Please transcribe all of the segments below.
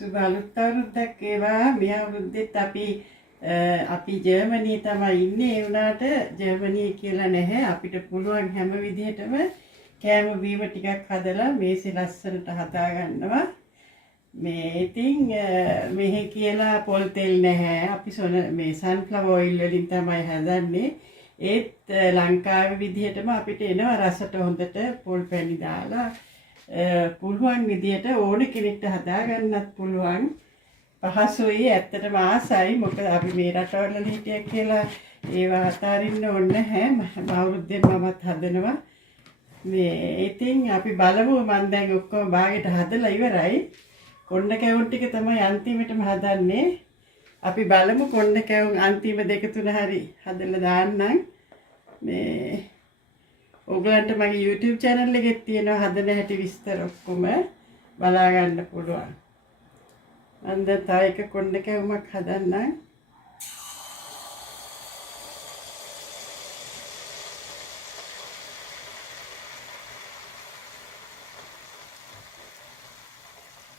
සුබ අවුරුද්දක් වේවා. මේ අවුරුද්දෙත් අපි ජර්මනියේ තමයි ඉන්නේ. ඒ වුණාට ජර්මනිය කියලා නැහැ. අපිට පුළුවන් හැම විදිහටම කෑම බීම ටිකක් හදලා මේසෙ ලස්සනට හදා ගන්නවා. මේ ඉතින් මෙහි කියලා පොල් තෙල් නැහැ. අපි මේ සන්ෆ්ලවර් ඔයිල් වලින් තමයි හදන්නේ. ඒත් ලංකාවේ විදිහටම අපිට එනවා රසට හොඳට පොල් පැණි දාලා පුළුවන් විදියට ඕන කෙනෙක්ට හදා ගන්නත් පුළුවන්. පහසුයි, ඇත්තටම ආසයි. මොකද අපි මේ රටවල හිටිය කියලා ඒවා අතාරින්න ඕනේ නැහැ. අවුරුද්දෙන් මමත් හදනවා. මේ ඉතින් අපි බලමු. මම දැන් ඔක්කොම බාගෙට හදලා ඉවරයි. කොණ්ඩ කැවුම් ටික තමයි අන්තිමටම හදන්නේ. අපි බලමු කොණ්ඩ කැවුම් අන්තිම දෙක තුන හරි හදලා දාන්නම්. මේ ඔයගලන්ට මගේ YouTube channel එකේ තියෙනවා හදන හැටි විස්තර ඔක්කොම බලා ගන්න පුළුවන්. මම දැන් තව එක කොණ්ඩ කැවුමක් හදන්නම්.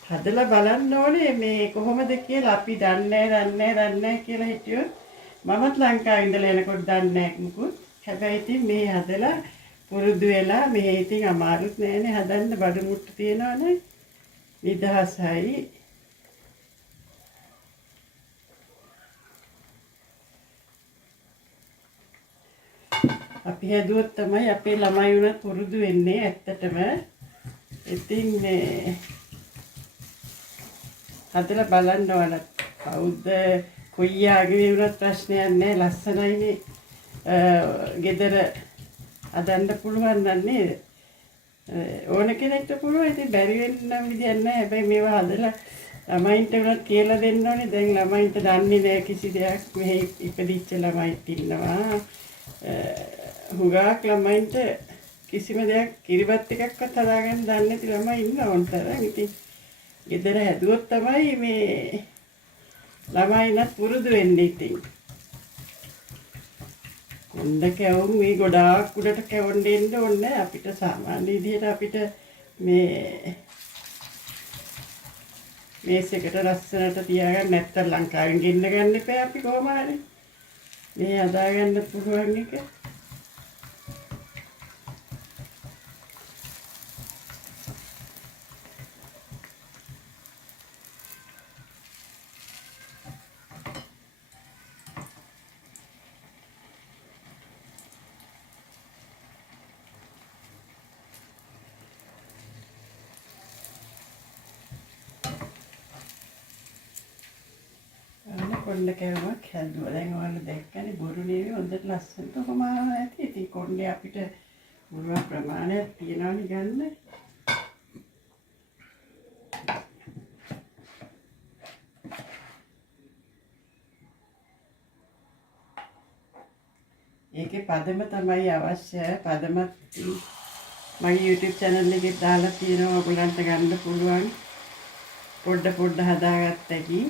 හදලා බලන්න ඕනේ මේ කොහොමද කියලා. අපි දන්නේ කියලා හිටියොත් මමත් ලංකාවේ ඉඳලා එනකොට දන්නේ නැහැ මුකුත්. හැබැයි ඉතින් මේ හදලා පුරුදු වෙලා මේ ඉතින් අමාරුත් නෑනේ හදන්න. බඩු මුට්ටු තියනවනේ නිදහසයි. අපි හැදුවොත් තමයි අපේ ළමයි උනත් පුරුදු වෙන්නේ ඇත්තටම. ඉතින් මේ හදලා බලන්න ඕන. කවුද කොයි ආගමේ වුණත් ප්‍රශ්නයක් නෑ. ලස්සනයිනේ. ගෙදර හදන්න පුළුවන් නන්නේ ඕන කෙනෙක්ට පුළුවන්. ඉතින් බැරි වෙන්න විදියක් නැහැ. හැබැයි මේවා හදලා ළමයින්ට උනත් කියලා දෙන්න ඕනේ. දැන් ළමයින්ට දන්නේ නැහැ කිසි දෙයක්. මෙහි ඉපදිච්ච ළමයිත් ඉන්නවා. හුඟක් ළමයින්ට කිසිම දෙයක් කිරිබත් එකක්වත් හදාගන්න දන්නේ නැති ළමයි ඉන්නවා උන්තරම්. ඉතින් ගෙදර හැදුවොත් තමයි මේ ළමයින්ට පුරුදු වෙන්නේ. ඉතින් කොණ්ඩ කැවුම් මේ ගොඩාක් උඩට කැවුම් දෙන්න ඕනේ. අපිට සාමාන්‍ය විදිහට අපිට මේ මේසෙකට ලස්සනට තියාගන්න නැත්තම් ලංකාවෙන් ගෙන්න ගන්න එපා. අපි කොහොම හරි මේ හදාගන්න පුළුවන් එක. කොණ්ඩ කැවුමක් හැදුවා. දැන් ඔයාලා දැක්කනේ බොරු නෙවෙයි හොඳට ලස්සනට කොහම ආවා ඇති. ඉතින් කොණ්ඩේ අපිට පුළුවන් ප්‍රමාණයක් තියනවනේ ගන්න. ඒකේ පදම තමයි අවශ්‍ය. පදමත් මගේ YouTube channel එකේ දාලා තියෙනවා. ඔයගලන්ට ගන්න පුළුවන්. පොඩ හදාගත්තකි.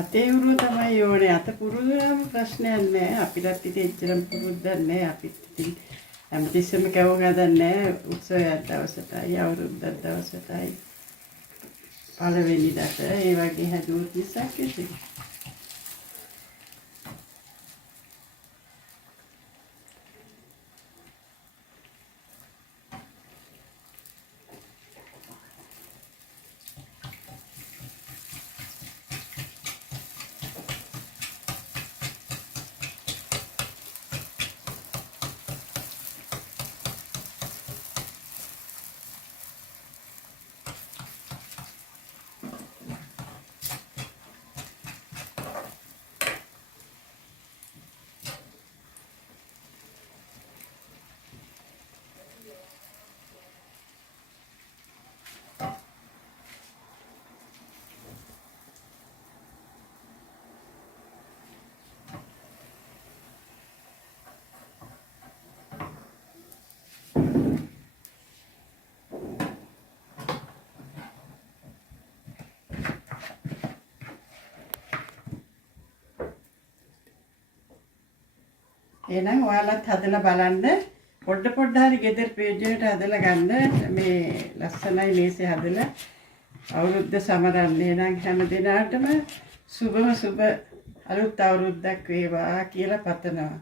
අතේ උරුව තමයි ඕනේ. අත පුරුදු නම් ප්‍රශ්නයක් නැහැ. අපිටත් ඉතින් එච්චරම පුරුද්දක් නැහැ. අපිත් ඉතින් හැමතිස්සෙම කැවුම් හදන්නේ උත්සවයක් දවසටයි අවුරුද්දක් දවසටයි පළවෙනිදාට ඒ වගේ හැදුවොත් නිසා කිසි එහෙනම් ඔයාලත් හදලා බලන්න. පොඩ හරි ගෙදර ප්‍රයෝජනට හදලා ගන්න. මේ ලස්සනයි මේසේ හදලා අවුරුද්ද සමරන්නේ. එහෙනම් හැම දිනාටම සුබ අලුත් අවුරුද්දක් වේවා කියලා පතනවා.